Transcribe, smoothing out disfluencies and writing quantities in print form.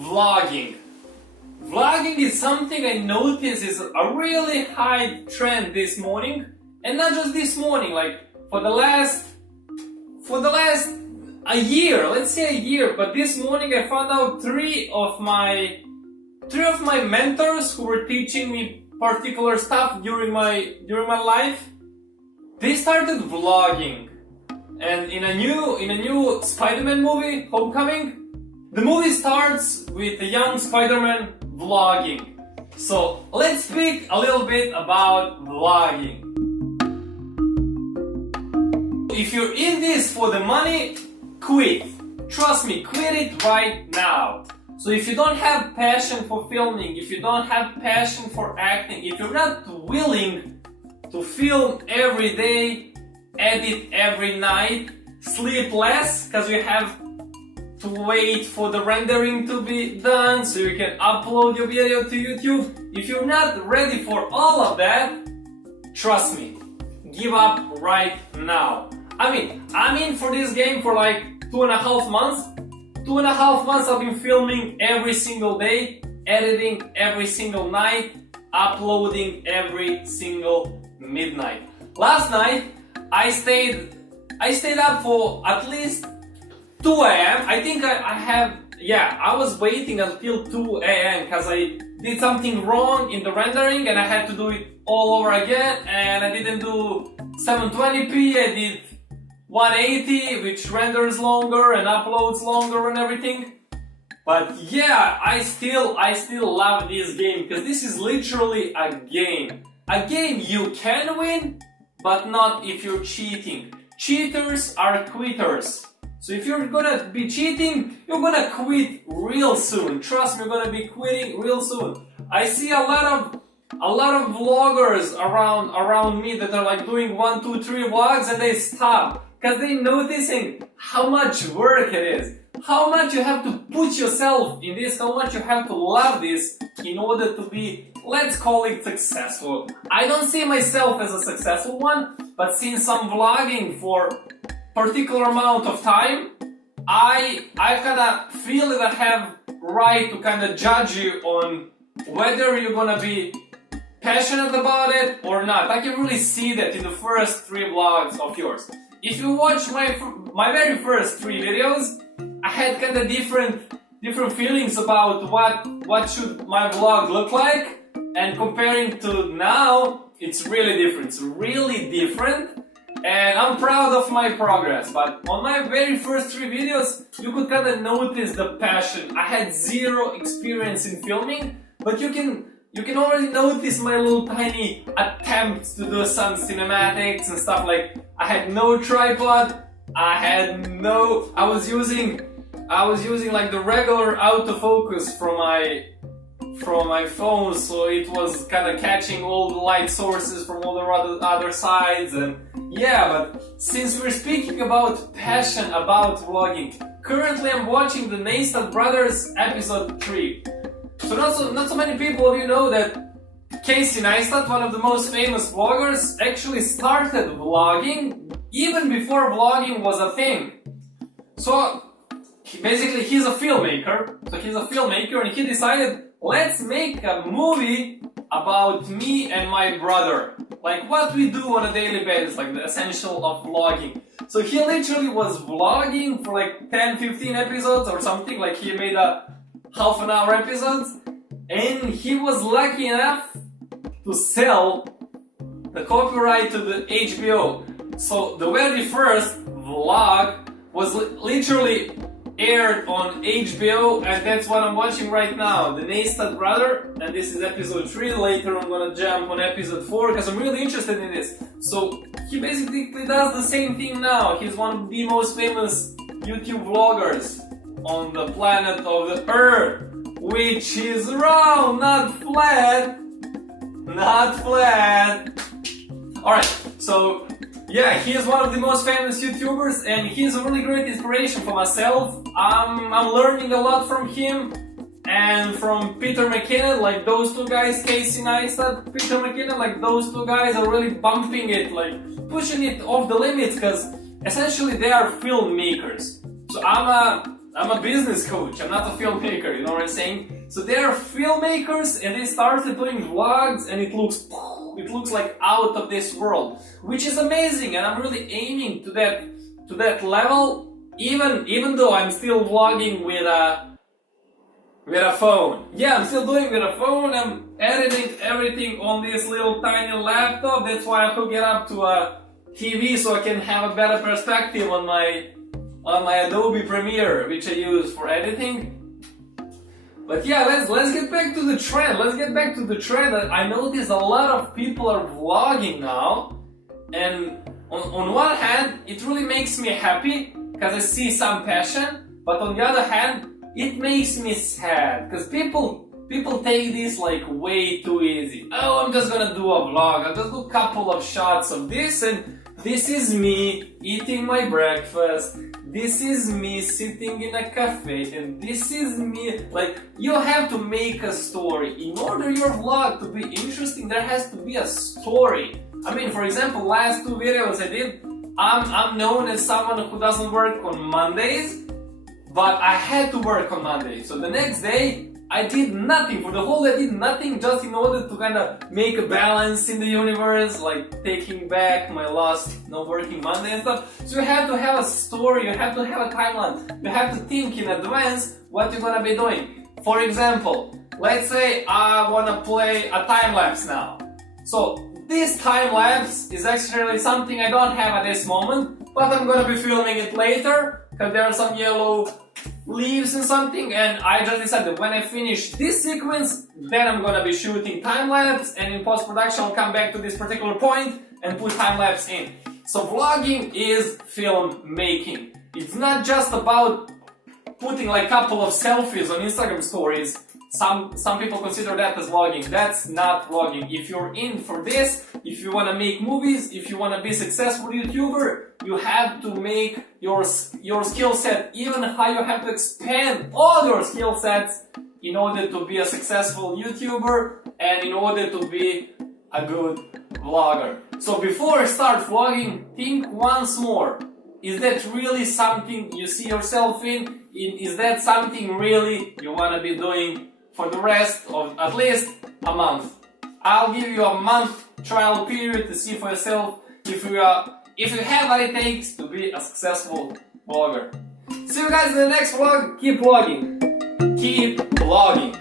vlogging. Vlogging is something I noticed is a really high trend this morning, and not just this morning, like for the last a year, let's say a year. But this morning I found out three of my mentors who were teaching me particular stuff during my life, they started vlogging. And in a new Spider-Man movie, Homecoming, the movie starts with a young Spider-Man vlogging. So let's speak a little bit about vlogging. If you're in this for the money, quit. Trust me, quit it right now. So if you don't have passion for filming, if you don't have passion for acting, if you're not willing to film every day, edit every night, sleep less because you have to wait for the rendering to be done so you can upload your video to YouTube. If you're not ready for all of that, trust me, give up right now. I'm in for this game for like 2.5 months. 2.5 months I've been filming every single day, editing every single night, uploading every single midnight. Last night I stayed up for at least 2 a.m. I think I was waiting until 2 a.m. because I did something wrong in the rendering and I had to do it all over again, and I didn't do 720p, I did 180, which renders longer and uploads longer and everything. But yeah, I still love this game because this is literally a game. A game you can win, but not if you're cheating. Cheaters are quitters. So if you're gonna be cheating, you're gonna quit real soon. Trust me, you're gonna be quitting real soon. I see a lot of vloggers around me that are like doing 1, 2, 3 vlogs and they stop. Because they're noticing how much work it is, how much you have to put yourself in this, how much you have to love this in order to be, let's call it, successful. I don't see myself as a successful one, but since I'm vlogging for particular amount of time, I kind of feel that I have right to kind of judge you on whether you're gonna be passionate about it or not. I can really see that in the first 3 vlogs of yours. If you watch my very first 3 videos, I had kind of different feelings about what should my vlog look like, and comparing to now, it's really different. It's really different, and I'm proud of my progress. But on my very first 3 videos, you could kind of notice the passion. I had 0 experience in filming, but you can already notice my little tiny attempts to do some cinematics and stuff. Like, I had no tripod, I was using like the regular autofocus from my phone, so it was kind of catching all the light sources from all the other sides. And yeah, but since we're speaking about passion about vlogging, currently I'm watching the Neistat Brothers episode 3. So not so many people of you know that Casey Neistat, one of the most famous vloggers, actually started vlogging even before vlogging was a thing. So basically he's a filmmaker. And he decided, let's make a movie about me and my brother. Like what we do on a daily basis, like the essential of vlogging. So he literally was vlogging for like 10-15 episodes or something. Like he made a half-an-hour episodes, and he was lucky enough to sell the copyright to the HBO. So the very first vlog was literally aired on HBO, and that's what I'm watching right now, the Neistat Brother, and this is episode 3. Later I'm gonna jump on episode 4 because I'm really interested in this. So he basically does the same thing now. He's one of the most famous YouTube vloggers on the planet of the Earth, which is round, not flat. Alright, so yeah, he is one of the most famous YouTubers, and he's a really great inspiration for myself. I'm learning a lot from him and from Peter McKinnon. Like those 2 guys, Casey Neistat, Peter McKinnon, like those 2 guys are really bumping it, like pushing it off the limits, because essentially they are filmmakers. So I'm I'm a business coach, I'm not a filmmaker, you know what I'm saying? So there are filmmakers and they started doing vlogs and it looks like out of this world, which is amazing, and I'm really aiming to that level, even though I'm still vlogging with a phone. Yeah, I'm still doing with a phone. I'm editing everything on this little tiny laptop. That's why I hook it up to a TV so I can have a better perspective on my Adobe Premiere, which I use for editing. But yeah, let's get back to the trend. Let's get back to the trend. I notice a lot of people are vlogging now, and on one hand, it really makes me happy because I see some passion. But on the other hand, it makes me sad because people take this like way too easy. Oh, I'm just gonna do a vlog. I'll just do a couple of shots of this, and this is me eating my breakfast. This is me sitting in a cafe, and this is me. Like, you have to make a story. In order your vlog to be interesting, there has to be a story. I mean, for example, last 2 videos I did, I'm known as someone who doesn't work on Mondays, but I had to work on Monday. So the next day, I did nothing. For the whole day, I did nothing just in order to kind of make a balance in the universe, like taking back my lost not working Monday and stuff. So you have to have a story, you have to have a timeline, you have to think in advance what you're gonna be doing. For example, let's say I wanna play a time lapse now. So this time lapse is actually something I don't have at this moment, but I'm gonna be filming it later because there are some yellow leaves and something, and I just decided when I finish this sequence, then I'm gonna be shooting time-lapse, and in post-production I'll come back to this particular point and put time-lapse in. So vlogging is film making. It's not just about putting like a couple of selfies on Instagram stories. Some people consider that as vlogging. That's not vlogging. If you're in for this, if you want to make movies, if you want to be a successful YouTuber, you have to make your skill set even higher. You have to expand all your skill sets in order to be a successful YouTuber and in order to be a good vlogger. So before you start vlogging, think once more. Is that really something you see yourself in? Is that something really you want to be doing for the rest of at least a month? I'll give you a month trial period to see for yourself if you have what it takes to be a successful vlogger. See you guys in the next vlog. Keep vlogging. Keep vlogging.